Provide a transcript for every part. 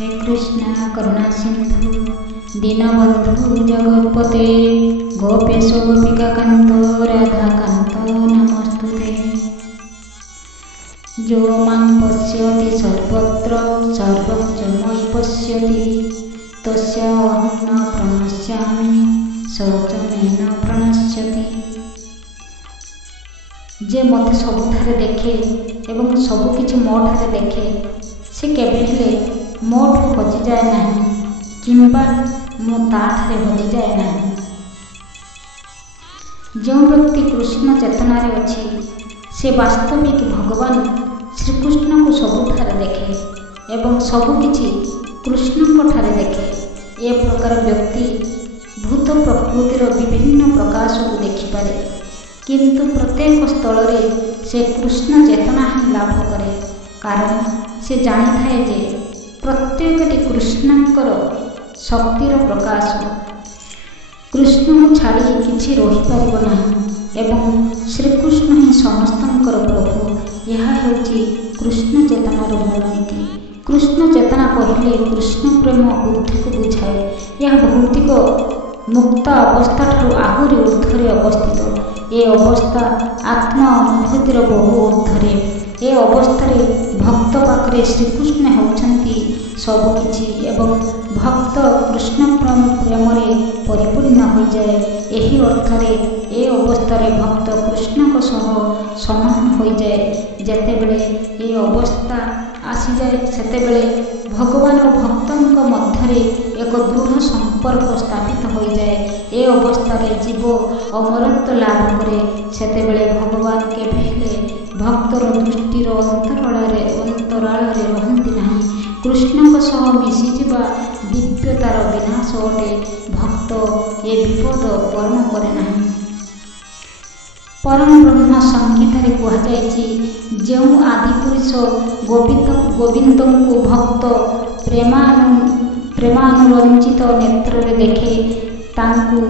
हे कृष्ण करुणा सिंधु दीनबंधु जगत्पते गोपेश गोपिका कांत राधा कांत नमस्तुते। जो मां पश्यति सर्वत्र सर्वं च मयि पश्यति तस्य अहं न प्रणश्यामि स च मे न प्रणश्यति। जे मते सबुठारे देखे एवं सबुकिछि मोठारे देखे से केबे हेले मोठु हजि जाए नाही किंबा मो ताठारे हजि जाए नाही। जो व्यक्ति कृष्ण चेतनारे अछि से वास्तविक भगवान श्रीकृष्ण को सबुठारे देखे एवं सबुकिछि कृष्ण ठारे देखे। ए प्रकार व्यक्ति भूत प्रकृतिर विभिन्न प्रकाश को देखिपारे किंतु प्रत्येक स्थल से कृष्ण चेतना ही लाभ करे कारण से जानी थाए जे प्रत्येकटी कृष्णंकर शक्तिर प्रकाश। कृष्ण को छाड़ी किछि रही पारिबो नाही एवं श्रीकृष्ण ही समस्तंकर प्रभु। यह हेउछि कृष्ण चेतनार मूलनीति। कृष्ण चेतना कहिले कृष्ण प्रेम बुद्धि को बुझाए। यह भौतिक मुक्त अवस्था ठारू आहुरी ऊर्ध्वरे अवस्थित। ए अवस्था आत्मा अनुभूतिर बहु ऊर्ध्वरे। ए अवस्थारे भक्त पाखरे श्रीकृष्ण होउछन्ति सबुकिछि एवं भक्त कृष्ण प्रेमरे परिपूर्ण हो जाए। एही अर्थरे ए अवस्थारे भक्त कृष्ण सह समान हो जाए। जेतेबेले ए अवस्था आसी जाए सेतेबेले भगवान और भक्तंक मध्यरे एक दृढ़ संपर्क स्थापित हो जाए। ए अवस्थारे जीव अमरत्व लाभ करे सेतेबेले भगवान केबे हेले भक्तर दृष्टिर अंतराଳରେ रहନ୍ତି ନାହିଁ। कृष्णଙ୍କ सह मिशिजिबा दिव्यतार विनाश अटे। भक्त ए विपद कर्म करे ନାହିଁ। परम ब्रह्म संगीतारे कुहाଯାଇଛି ଯେଉଁ आदिपुरुष गोविंदଙ୍କୁ भक्त प्रेमानुरंजित नेत्ररे देखे तांकु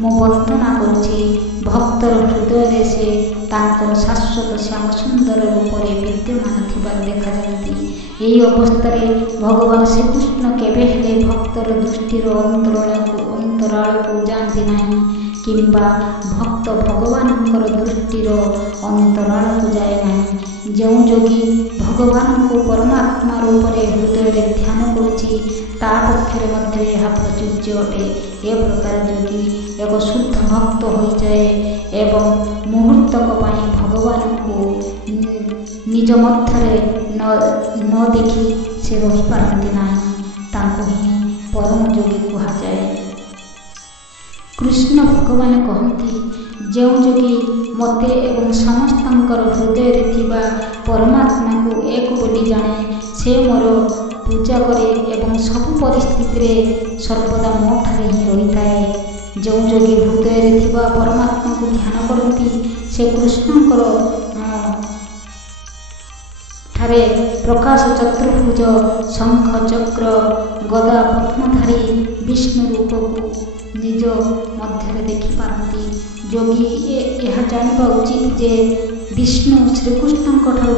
मो वंदना करुछि। भक्तर हृदय से तांकर शाश्वत श्याम सुंदर रूपरे विद्यमान थिबार देखा जाती। यही अवस्थारे भगवान श्रीकृष्ण केबे हेले भक्तर दृष्टिर अंतराल को जानती नहीं किंबा भक्त भगवानंकर दृष्टिर अंतराल को जाए नहीं। जो योगी भगवान को परमात्मा रूपरे हृदय ध्यान करुछि ता पक्षरे मध्य यह प्रযোज्य अटे। ए प्रकार योगी एक शुद्ध भक्त हो जाए एवं मुहूर्तक पाई भगवान को निज मध्यरे न देखी से रही पारती नहीं। ताको ही परम योगी कहा जाए। कृष्ण भगवान कहती जो योगी मते एवं समस्तंकर हृदय रे थिबा परमात्मा को एक बोली जाने से मोर पूजा करे एवं सब परिस्थिति रे सर्वदा मो ठारे ही रही थाए। जो योगी हृदय रे थिबा परमात्मा को ध्यान करती से कृष्णंकर ठारे प्रकाश चतुर्भुज शंख चक्र गदा पद्मधारी विष्णु रूप को निज मध्य देखि पारती। योगी यह जानिबा उचित जे विष्णु श्रीकृष्ण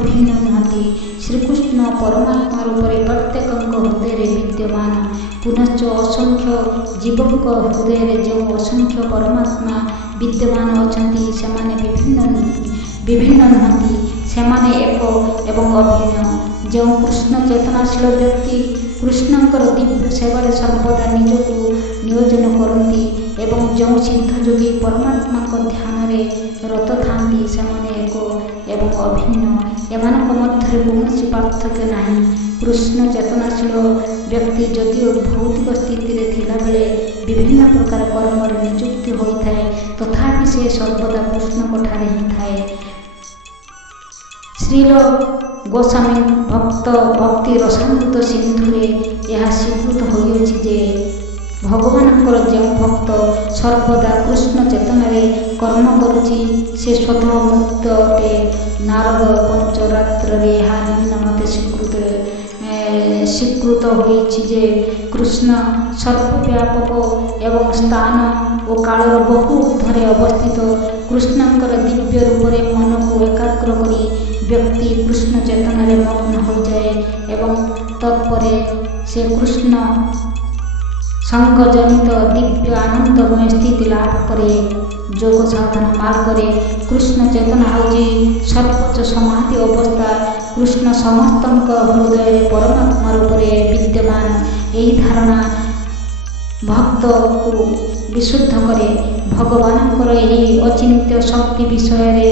भिन्न नुहति। श्रीकृष्ण परमात्मा रूपरे प्रत्येक हृदय विद्यमान। पुनश्च असंख्य जीवों हृदय जो असंख्य परमात्मा विद्यमान अछंती सेमाने विभिन्न नुहति। सेमाने एक एवं अभिन्न। जो कृष्ण चेतनाशील व्यक्ति कृष्णंकर दिव्य सेवारे सर्वदा निजको नियोजन करती एवं जो सिद्ध योगी परमात्मा ध्यान रत थांती सेमाने एक एवं अभिन्न। एमानक मध्य कौनसी पार्थक्य नहीं। कृष्ण चेतनाशील व्यक्ति जदिओ भौतिक स्थिति रे थिला बेले विभिन्न प्रकार कर्म नियुक्ति होता है तथापि से सर्वदा कृष्ण ठारे ही थाए। श्रील गोस्वामी भक्ति रसामृत सिंधुरे यह स्वीकृत होइछि जे भगवानंकर जो भक्त सर्वदा कृष्ण चेतनारे कर्म करुछि से स्वतः मुक्त अटे। नारद पंचरात्र यह निम्न मते स्वीकृत होइछि जे कृष्ण सर्वव्यापक एवं स्थान और कालर बहु ऊर्ध्वरे अवस्थित। कृष्णंकर दिव्य रूपरे मन को एकाग्र करी व्यक्ति कृष्ण चेतनारे मग्न हो जाए एवं तत्परे ସେ କୃଷ୍ଣ ସଙ୍ଗଜନିତ ଦିବ୍ୟ ଆନନ୍ଦମୟ ସ୍ଥିତି ଲାଭ କରେ। ଯୋଗ ସାଧନ ମାର୍ଗରେ କୃଷ୍ଣ ଚେତନା ହେଉଛି ସର୍ବୋଚ୍ଚ ସମାଧି ଅବସ୍ଥା। କୃଷ୍ଣ ସମସ୍ତଙ୍କ ହୃଦୟରେ ପରମାତ୍ମା ରୂପରେ ବିଦ୍ୟମାନ। ଏହି ଧାରଣା ଭକ୍ତକୁ ବିଶୁଦ୍ଧ କରେ। ଭଗବାନଙ୍କର ଏହି ଅଚିନ୍ତ୍ୟ ଶକ୍ତି ବିଷୟରେ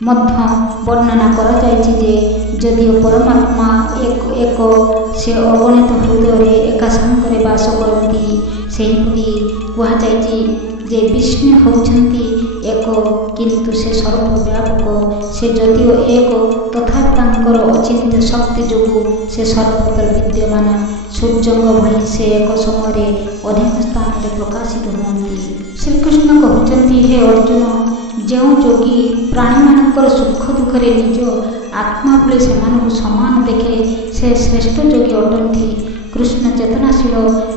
ମଧ୍ୟ ବର୍ଣ୍ଣନା କରାଯାଇଛି ଯେ ଯଦିଓ ପରମାତ୍ମା ଏକ ସେ ଅଗଣିତ ହୃଦୟରେ ଏକା ସାଙ୍ଗରେ ବାସ କରନ୍ତି। ସେହିପରି କୁହାଯାଇଛି ଯେ ବିଷ୍ଣୁ ହେଉଛନ୍ତି ଏକ କିନ୍ତୁ ସେ ସର୍ବବ୍ୟାପକ। ସେ ଯଦିଓ ଏକ ତଥାପି ତାଙ୍କର ଅଚିନ୍ତ୍ୟ ଶକ୍ତି ଯୋଗୁଁ ସେ ସର୍ବତ୍ର ବିଦ୍ୟମାନ। ସୂର୍ଯ୍ୟଙ୍କ ଭଳି ସେ ଏକ ସମୟରେ ଅନେକ ସ୍ଥାନରେ ପ୍ରକାଶିତ ହୁଅନ୍ତି। ଶ୍ରୀକୃଷ୍ଣ କହୁଛନ୍ତି, ହେ ଅର୍ଜୁନ, ଯେଉଁ ଯୋଗୀ ପ୍ରାଣୀମାନଙ୍କର ସୁଖ ଦୁଃଖରେ ନିଜ ଆତ୍ମା ଭଳି ସେମାନଙ୍କୁ ସମାନ ଦେଖେ ସେ ଶ୍ରେଷ୍ଠ ଯୋଗୀ ଅଟନ୍ତି। କୃଷ୍ଣ ଚେତନାଶୀଳ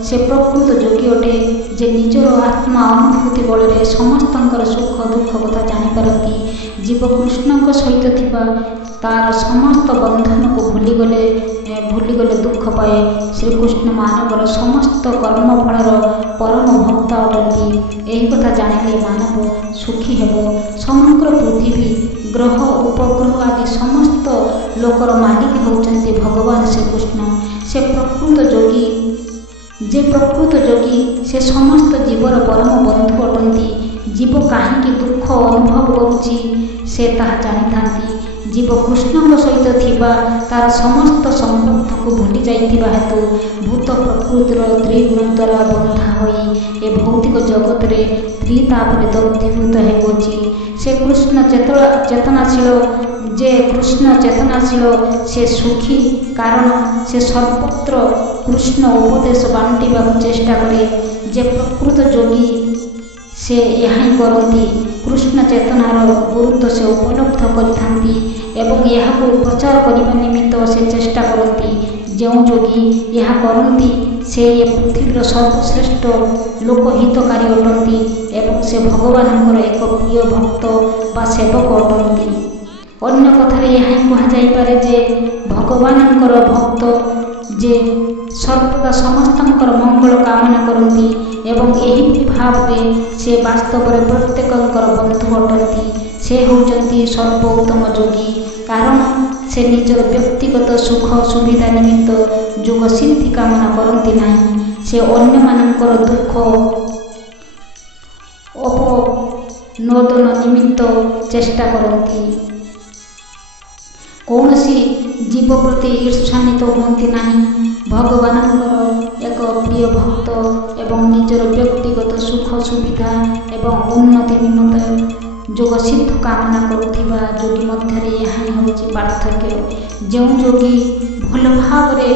ସେ ପ୍ରକୃତ ଯୋଗୀ ଅଟେ ଯେ ନିଜର ଆତ୍ମା ଅନୁଭୂତି ବଳରେ ସମସ୍ତଙ୍କର ସୁଖ ଦୁଃଖ କଥା ଜାଣିପାରନ୍ତି। ଜୀବ କୃଷ୍ଣଙ୍କ ସହିତ ଥିବା ତାର ସମସ୍ତ ବନ୍ଧନକୁ ଭୁଲିଗଲେ ଦୁଃଖ ପାଏ। ଶ୍ରୀକୃଷ୍ଣ ମାନବର ସମସ୍ତ କର୍ମଫଳର ପରମ ଭକ୍ତା ଅଟନ୍ତି। ଏହି କଥା ଜାଣିଲେ ମାନବ ସୁଖୀ ହେବ। ସମଗ୍ର ପୃଥିବୀ ଗ୍ରହ ଉପଗ୍ରହ ଆଦି ସମସ୍ତ ଲୋକର ମାଲିକ ହେଉଛନ୍ତି ଭଗବାନ ଶ୍ରୀକୃଷ୍ଣ। ସେ ପ୍ରକୃତ ଯୋଗୀ ସେ ସମସ୍ତ ଜୀବର ପରମ ବନ୍ଧୁ ଅଟନ୍ତି। ଜୀବ କାହିଁକି ଦୁଃଖ ଅନୁଭବ କରୁଛି ସେ ତାହା ଜାଣିଥାନ୍ତି। ଜୀବ କୃଷ୍ଣଙ୍କ ସହିତ ଥିବା ତାର ସମସ୍ତ ସମ୍ବନ୍ଧକୁ ଭୁଲି ଯାଇଥିବା ହେତୁ ଭୂତ ପ୍ରକୃତିର ତ୍ରିଗୁଣ ଦ୍ୱାରା ବନ୍ଧା ହୋଇ ଏ ଭୌତିକ ଜଗତରେ ତ୍ରିତାପରେ ଦଗ୍ଧୀଭୂତ ହେଉଅଛି। ସେ କୃଷ୍ଣ ଚେତନାଶୀଳ ଯେ କୃଷ୍ଣ ଚେତନାଶୀଳ ସେ ସୁଖୀ, କାରଣ ସେ ସର୍ବତ୍ର କୃଷ୍ଣ ଉପଦେଶ ବାଣ୍ଟିବାକୁ ଚେଷ୍ଟା କରେ। ଯେ ପ୍ରକୃତ ଯୋଗୀ ସେ ଏହା ହିଁ କରନ୍ତି। କୃଷ୍ଣ ଚେତନାର ଗୁରୁତ୍ୱ ସେ ଉପଲବ୍ଧ କରିଥାନ୍ତି ଏବଂ ଏହାକୁ ପ୍ରଚାର କରିବା ନିମିତ୍ତ ସେ ଚେଷ୍ଟା କରନ୍ତି। ଯେଉଁ ଯୋଗୀ ଏହା କରନ୍ତି ସେ ଏ ପୃଥିବୀର ସର୍ବଶ୍ରେଷ୍ଠ ଲୋକହିତକାରୀ ଅଟନ୍ତି ଏବଂ ସେ ଭଗବାନଙ୍କର ଏକ ପ୍ରିୟ ଭକ୍ତ ବା ସେବକ ଅଟନ୍ତି। ଅନ୍ୟ କଥାରେ ଏହା ହିଁ କୁହାଯାଇପାରେ ଯେ ଭଗବାନଙ୍କର ଭକ୍ତ ଯେ ସର୍ବଦା ସମସ୍ତଙ୍କର ମଙ୍ଗଳ କାମନା କରନ୍ତି ଏବଂ ଏହିପରି ଭାବରେ ସେ ବାସ୍ତବରେ ପ୍ରତ୍ୟେକଙ୍କର ବନ୍ଧୁ ଅଟନ୍ତି। ସେ ହେଉଛନ୍ତି ସର୍ବୋତ୍ତମ ଯୋଗୀ, କାରଣ ସେ ନିଜର ବ୍ୟକ୍ତିଗତ ସୁଖ ସୁବିଧା ନିମିତ୍ତ ଯୋଗ ସିଦ୍ଧି କାମନା କରନ୍ତି ନାହିଁ। ସେ ଅନ୍ୟମାନଙ୍କର ଦୁଃଖ ଅପନୋଦନ ନିମିତ୍ତ ଚେଷ୍ଟା କରନ୍ତି। କୌଣସି ଜୀବ ପ୍ରତି ଈର୍ଷାନ୍ୱିତ ହୁଅନ୍ତି ନାହିଁ। ଭଗବାନଙ୍କର ଏକ ପ୍ରିୟ ଭକ୍ତ ଏବଂ ନିଜର ବ୍ୟକ୍ତିଗତ ସୁଖ ସୁବିଧା ଏବଂ ଉନ୍ନତି ନିମନ୍ତେ ଯୋଗ ସିଦ୍ଧ କାମନା କରୁଥିବା ଯୋଗୀ ମଧ୍ୟରେ ଏହା ହିଁ ହେଉଛି ପାର୍ଥକ୍ୟ। ଯେଉଁ ଯୋଗୀ ଭଲ ଭାବରେ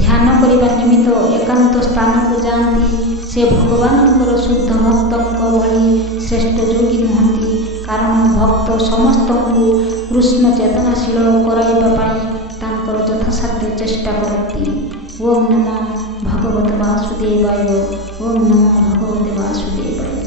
ଧ୍ୟାନ କରିବା ନିମିତ୍ତ ଏକାନ୍ତ ସ୍ଥାନକୁ ଯାଆନ୍ତି ସେ ଭଗବାନଙ୍କର ଶୁଦ୍ଧ ଭକ୍ତଙ୍କ ଭଳି ଶ୍ରେଷ୍ଠ ଯୋଗୀ ନୁହନ୍ତି, କାରଣ ଭକ୍ତ ସମସ୍ତଙ୍କୁ କୃଷ୍ଣ ଚେତନାଶୀଳ କରାଇବା ପାଇଁ ତାଙ୍କର ଯଥାସାଧ୍ୟ ଚେଷ୍ଟା କରନ୍ତି। ଓମ୍ ନମଃ ଭଗବତେ ବାସୁଦେବାୟ। ଓମ୍ ନମଃ ଭଗବତେ ବାସୁଦେବାୟ।